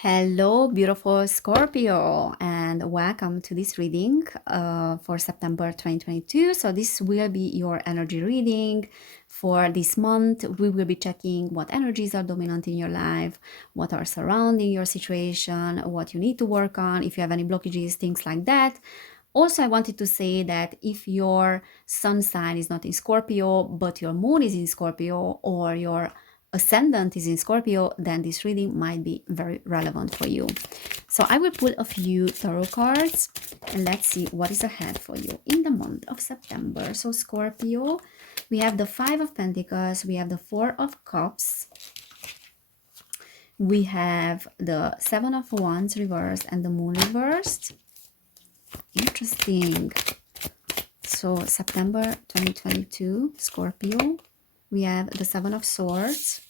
Hello, beautiful Scorpio, and welcome to this reading for September 2022. So, this will be your energy reading for this month. We will be checking what energies are dominant in your life, what are surrounding your situation, what you need to work on, if you have any blockages, things like that. Also, I wanted to say that if your sun sign is not in Scorpio, but your moon is in Scorpio, or your ascendant is in Scorpio, then this reading might be very relevant for you. So I will pull a few tarot cards and let's see what is ahead for you in the month of September. So Scorpio, we have the Five of Pentacles, we have the Four of Cups, we have the Seven of Wands reversed and the Moon reversed. Interesting. So September 2022, Scorpio, we have the Seven of Swords,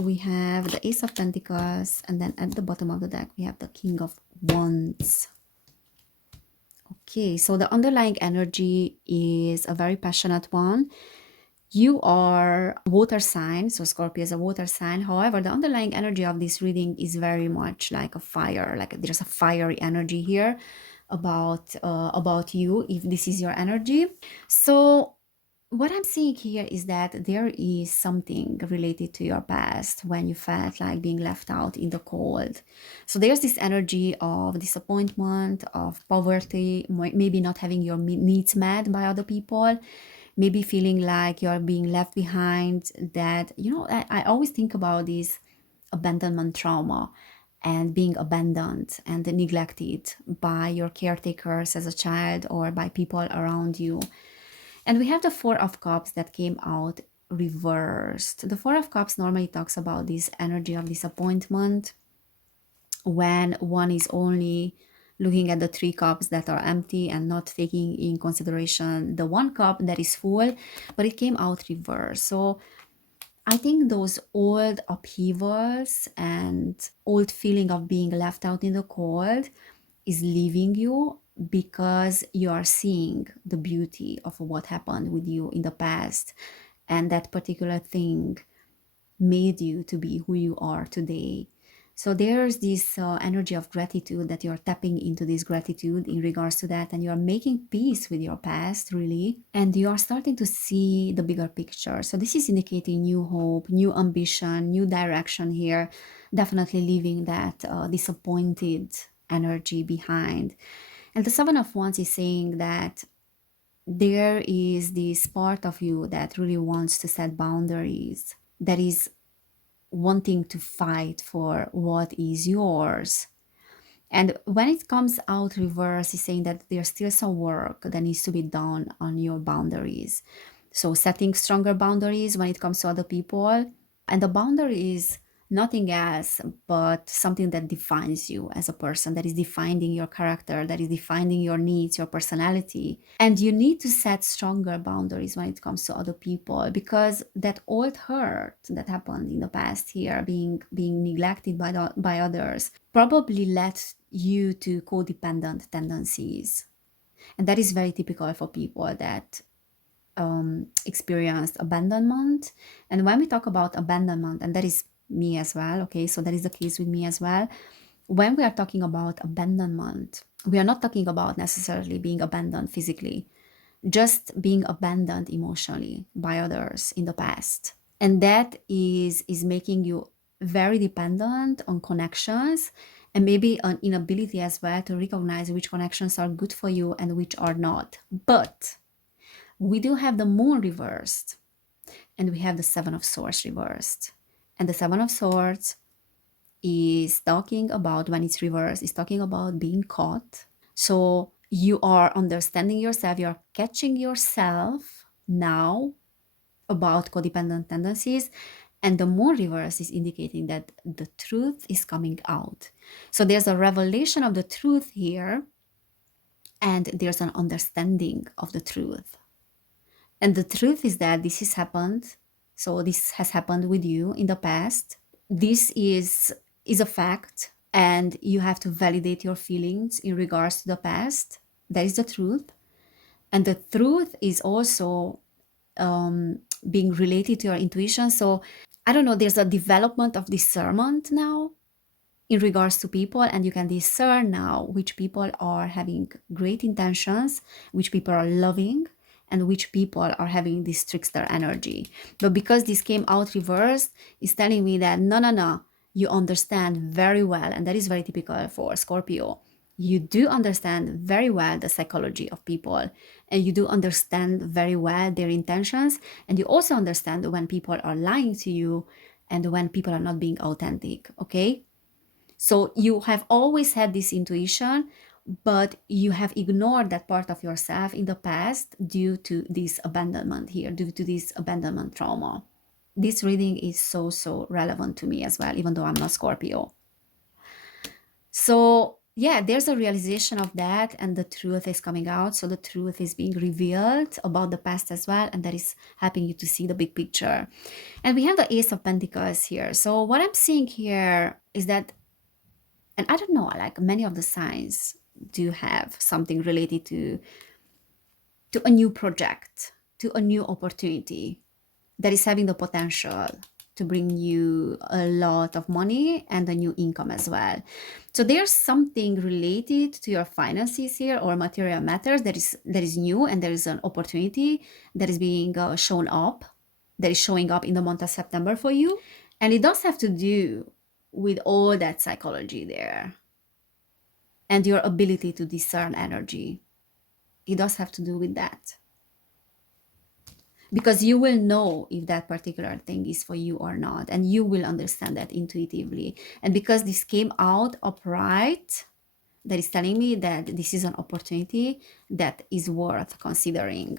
we have the Ace of Pentacles, and then at the bottom of the deck we have the King of Wands. Okay, so the underlying energy is a very passionate one. You are a water sign, so Scorpio is a water sign. However, the underlying energy of this reading is very much like a fire, like there's a fiery energy here about you, if this is your energy. So what I'm seeing here is that there is something related to your past when you felt like being left out in the cold. So there's this energy of disappointment, of poverty, maybe not having your needs met by other people, maybe feeling like you're being left behind. That, I always think about this abandonment trauma and being abandoned and neglected by your caretakers as a child or by people around you. And we have the Four of Cups that came out reversed. The Four of Cups normally talks about this energy of disappointment when one is only looking at the three cups that are empty and not taking in consideration the one cup that is full, but it came out reversed. So I think those old upheavals and old feeling of being left out in the cold is leaving you because you are seeing the beauty of what happened with you in the past, and that particular thing made you to be who you are today. So there's this energy of gratitude that you're tapping into, this gratitude in regards to that, and you're making peace with your past, really, and you are starting to see the bigger picture. So this is indicating new hope, new ambition, new direction here, definitely leaving that disappointed energy behind. And the Seven of Wands is saying that there is this part of you that really wants to set boundaries, that is wanting to fight for what is yours. And when it comes out reverse, it's saying that there's still some work that needs to be done on your boundaries. So setting stronger boundaries when it comes to other people. And the boundary is nothing else but something that defines you as a person, that is defining your character, that is defining your needs, your personality. And you need to set stronger boundaries when it comes to other people, because that old hurt that happened in the past here, being neglected by others, probably led you to codependent tendencies. And that is very typical for people that experienced abandonment. And when we talk about abandonment, and that is me as well, okay, so that is the case with me as well. When we are talking about abandonment, we are not talking about necessarily being abandoned physically, just being abandoned emotionally by others in the past. And that is making you very dependent on connections, and maybe an inability as well to recognize which connections are good for you and which are not. But we do have the moon reversed, and we have the Seven of Swords reversed. And the Seven of Swords is talking about, when it's reversed, is talking about being caught. So you are understanding yourself, you're catching yourself now about codependent tendencies. And the moon reverse is indicating that the truth is coming out. So there's a revelation of the truth here, and there's an understanding of the truth. And the truth is that this has happened. So this has happened with you in the past. This is a fact, and you have to validate your feelings in regards to the past. That is the truth. And the truth is also being related to your intuition. So I don't know, there's a development of discernment now in regards to people, and you can discern now which people are having great intentions, which people are loving, and which people are having this trickster energy. But because this came out reversed, it's telling me that no, no, no, you understand very well, and that is very typical for Scorpio. You do understand very well the psychology of people, and you do understand very well their intentions, and you also understand when people are lying to you and when people are not being authentic, okay? So you have always had this intuition, but you have ignored that part of yourself in the past due to this abandonment here, due to this abandonment trauma. This reading is so, so relevant to me as well, even though I'm not Scorpio. So, yeah, there's a realization of that, and the truth is coming out. So, the truth is being revealed about the past as well, and that is helping you to see the big picture. And we have the Ace of Pentacles here. So, what I'm seeing here is that, and I don't know, like many of the signs do have something related to a new project, to a new opportunity that is having the potential to bring you a lot of money and a new income as well. So there's something related to your finances here or material matters that is new, and there is an opportunity that is being shown up, that is showing up in the month of September for you. And it does have to do with all that psychology there and your ability to discern energy. It does have to do with that. Because you will know if that particular thing is for you or not, and you will understand that intuitively. And because this came out upright, that is telling me that this is an opportunity that is worth considering.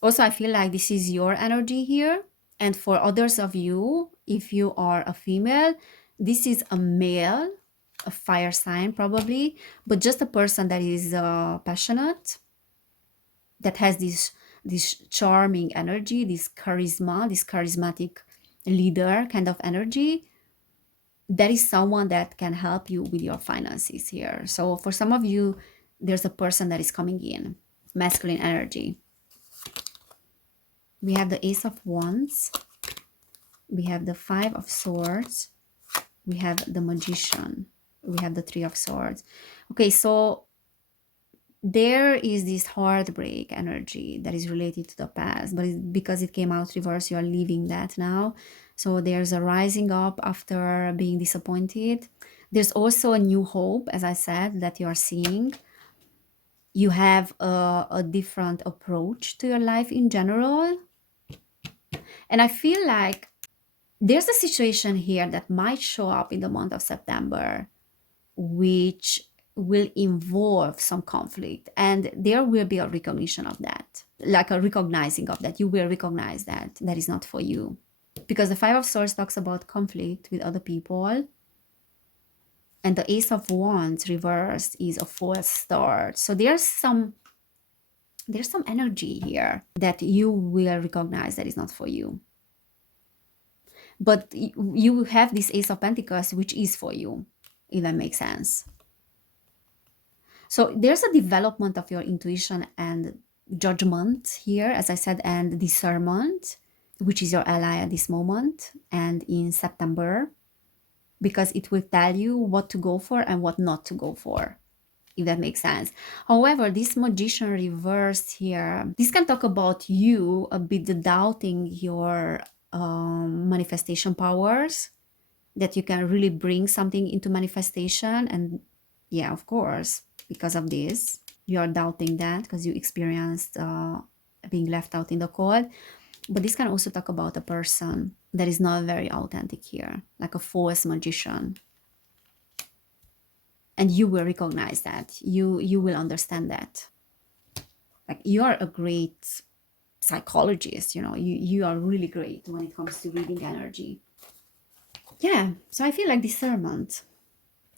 Also, I feel like this is your energy here. And for others of you, if you are a female, this is a male, a fire sign probably, but just a person that is passionate, that has this charming energy, this charisma, this charismatic leader kind of energy. That is someone that can help you with your finances here. So for some of you, there's a person that is coming in, masculine energy. We have the Ace of Wands. We have the Five of Swords. We have the Magician. We have the Three of Swords. Okay, so there is this heartbreak energy that is related to the past, but because it came out reverse, you are leaving that now. So there's a rising up after being disappointed. There's also a new hope, as I said, that you are seeing. You have a different approach to your life in general. And I feel like there's a situation here that might show up in the month of September, which will involve some conflict, and there will be a recognition of that, like a recognizing of that. You will recognize that that is not for you, because the Five of Swords talks about conflict with other people, and the Ace of Wands reversed is a false start. So there's some energy here that you will recognize that is not for you, but you have this Ace of Pentacles, which is for you, if that makes sense. So there's a development of your intuition and judgment here, as I said, and discernment, which is your ally at this moment and in September, because it will tell you what to go for and what not to go for, if that makes sense. However, this Magician reversed here, this can talk about you a bit doubting your manifestation powers, that you can really bring something into manifestation. And yeah, of course, because of this, you are doubting that because you experienced being left out in the cold. But this can also talk about a person that is not very authentic here, like a false magician. And you will recognize that. You will understand that. Like, you are a great psychologist, you are really great when it comes to reading energy. Yeah, so I feel like discernment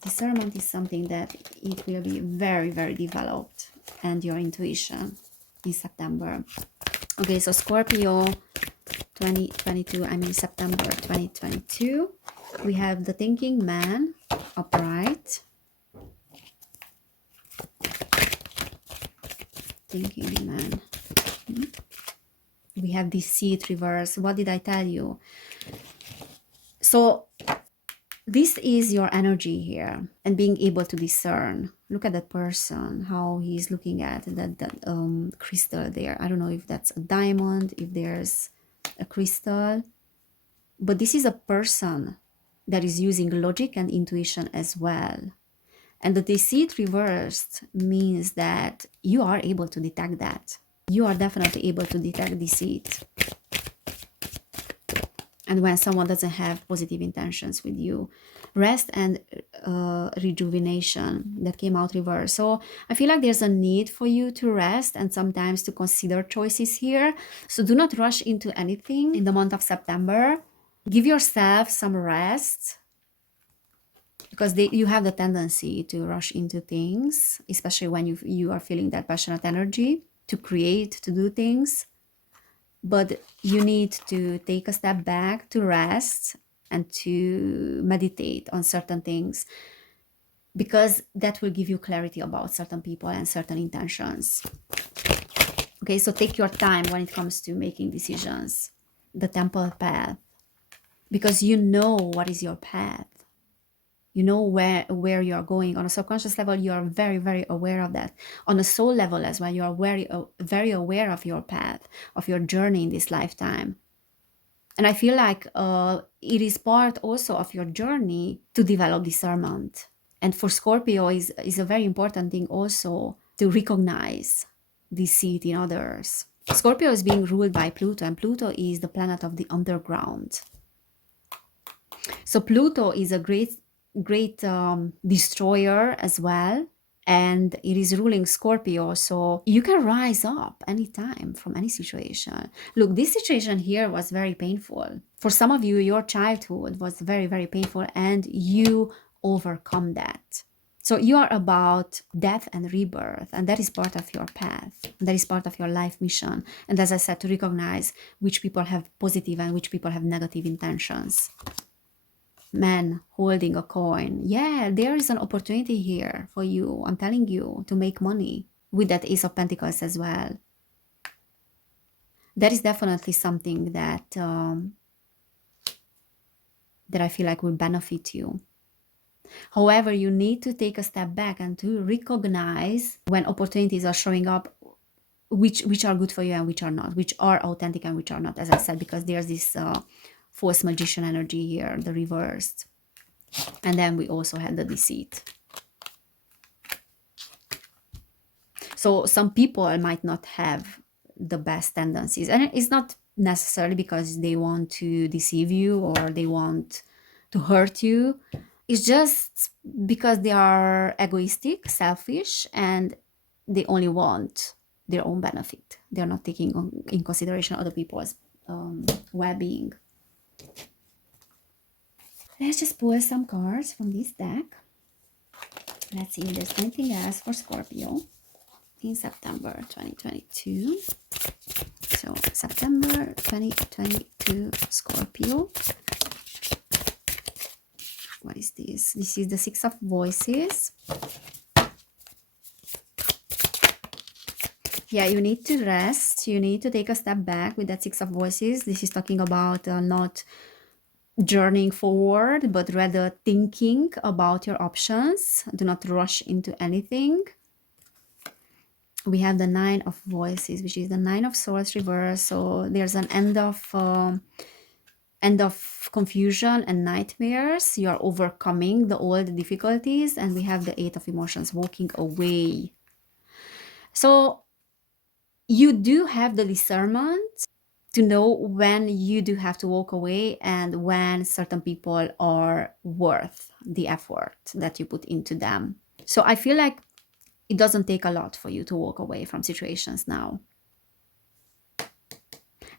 is something that it will be very, very developed, and your intuition in September. Okay, so Scorpio 2022, September 2022, we have the Thinking Man upright. Thinking Man. We have Deceit reverse. What did I tell you? So this is your energy here, and being able to discern. Look at that person, how he's looking at that crystal there. I don't know if that's a diamond, if there's a crystal, but this is a person that is using logic and intuition as well. And the deceit reversed means that you are able to detect that. You are definitely able to detect deceit. And when someone doesn't have positive intentions with you, rest and rejuvenation, that came out reverse. So I feel like there's a need for you to rest and sometimes to consider choices here. So do not rush into anything in the month of September. Give yourself some rest, because you have the tendency to rush into things, especially when you are feeling that passionate energy to create, to do things. But you need to take a step back to rest and to meditate on certain things, because that will give you clarity about certain people and certain intentions. Okay, so take your time when it comes to making decisions. The temple path, because you know what is your path. You know where you are going. On a subconscious level, you are very, very aware of that. On a soul level as well, you are very aware of your path, of your journey in this lifetime. And I feel like it is part also of your journey to develop discernment. And for Scorpio is a very important thing also to recognize deceit in others. Scorpio is being ruled by Pluto, and Pluto is the planet of the underground. So Pluto is a great destroyer as well, and it is ruling Scorpio, so you can rise up anytime from any situation. Look, this situation here was very painful. For some of you, your childhood was very, very painful, and you overcome that. So you are about death and rebirth, and that is part of your path. That is part of your life mission. And as I said, to recognize which people have positive and which people have negative intentions. Man holding a coin. Yeah, there is an opportunity here for you, I'm telling you, to make money with that Ace of Pentacles as well. That is definitely something that I feel like will benefit you. However, you need to take a step back and to recognize when opportunities are showing up, which are good for you and which are not, which are authentic and which are not, as I said, because there's this false magician energy here, the reversed. And then we also had the deceit. So some people might not have the best tendencies, and it's not necessarily because they want to deceive you or they want to hurt you. It's just because they are egoistic, selfish, and they only want their own benefit. They're not taking in consideration other people's well-being. Let's just pull some cards from this deck. Let's see if there's anything else for Scorpio in September 2022. So September 2022 Scorpio. What is this? This is the Six of Voices. Yeah, you need to rest. You need to take a step back with that Six of Voices. This is talking about not journeying forward, but rather thinking about your options. Do not rush into anything. We have the Nine of Voices, which is the Nine of Swords reverse. So there's an end of confusion and nightmares. You are overcoming the old difficulties. And we have the Eight of Emotions, walking away. So you do have the discernment to know when you do have to walk away and when certain people are worth the effort that you put into them. So I feel like it doesn't take a lot for you to walk away from situations now.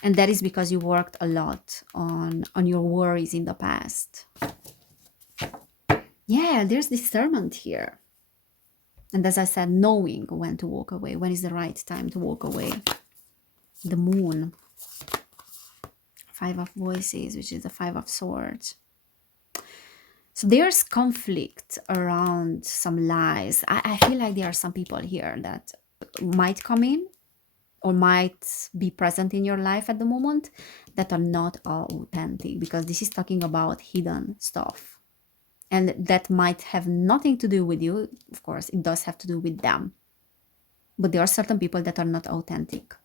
And that is because you worked a lot on your worries in the past. Yeah, there's discernment here. And as I said, knowing when to walk away, when is the right time to walk away. The Moon. Five of Voices, which is the Five of Swords. So there's conflict around some lies. I feel like there are some people here that might come in or might be present in your life at the moment that are not authentic, because this is talking about hidden stuff. And that might have nothing to do with you. Of course, it does have to do with them. But there are certain people that are not authentic.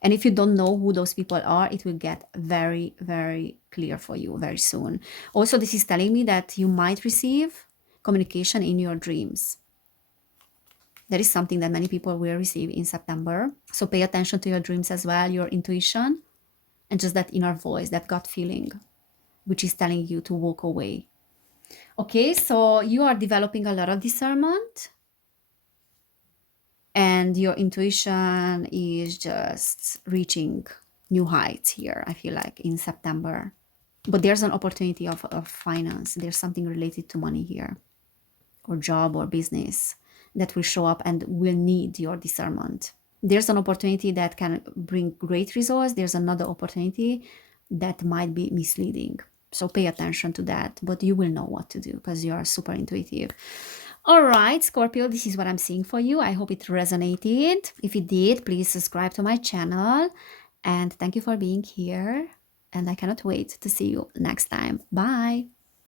And if you don't know who those people are, it will get very, very clear for you very soon. Also, this is telling me that you might receive communication in your dreams. That is something that many people will receive in September. So pay attention to your dreams as well, your intuition, and just that inner voice, that gut feeling, which is telling you to walk away. Okay, so you are developing a lot of discernment, and your intuition is just reaching new heights here, I feel like, in September. But there's an opportunity of finance. There's something related to money here, or job or business, that will show up and will need your discernment. There's an opportunity that can bring great results. There's another opportunity that might be misleading. So pay attention to that, but you will know what to do because you are super intuitive. All right, Scorpio, this is what I'm seeing for you. I hope it resonated. If it did, please subscribe to my channel. And thank you for being here. And I cannot wait to see you next time. Bye.